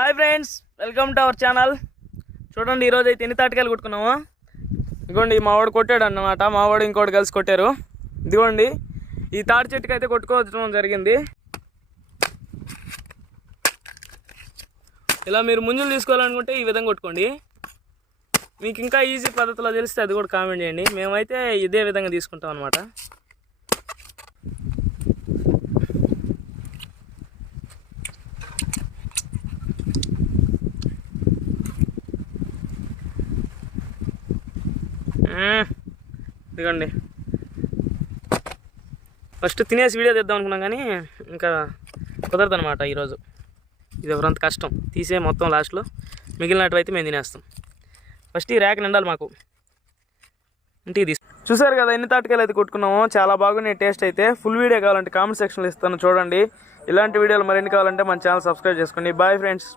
Hi friends, welcome to our channel. చూడండి, ఈరోజు అయితే ఎన్ని తాటికాయలు కొట్టుకున్నాము. ఇదిగోండి, మా వాడు కొట్టాడు అన్నమాట. మా వాడు ఇంకోటి కలిసి కొట్టారు. ఇదిగోండి, ఈ తాటి చెట్టుకి అయితే కొట్టుకోవడం జరిగింది. ఇలా మీరు ముంజులు తీసుకోవాలనుకుంటే ఈ విధంగా కొట్టుకోండి. మీకు ఇంకా ఈజీ పద్ధతిలో తెలిస్తే అది కూడా కామెంట్ చేయండి. మేమైతే ఇదే విధంగా తీసుకుంటాం అన్నమాట. ఇదిగోండి, ఫస్ట్ తినేసి వీడియో తెద్దాం అనుకున్నాం కానీ ఇంకా కుదరదు అనమాట. ఈరోజు ఇది ఎవరంత కష్టం తీసే మొత్తం లాస్ట్లో మిగిలినట్టు అయితే మేము తినేస్తాం. ఫస్ట్ ఈ ర్యాక్ నిండాలి మాకు. ఇంటికి తీసి చూసారు కదా ఎన్ని తాటికాయలు అయితే కొట్టుకున్నామో. చాలా బాగున్నాయి టేస్ట్ అయితే. ఫుల్ వీడియో కావాలంటే కామెంట్ సెక్షన్లో ఇస్తాను, చూడండి. ఇలాంటి వీడియోలు మరిన్ని కావాలంటే మన ఛానల్ సబ్స్క్రైబ్ చేసుకోండి. Bye friends.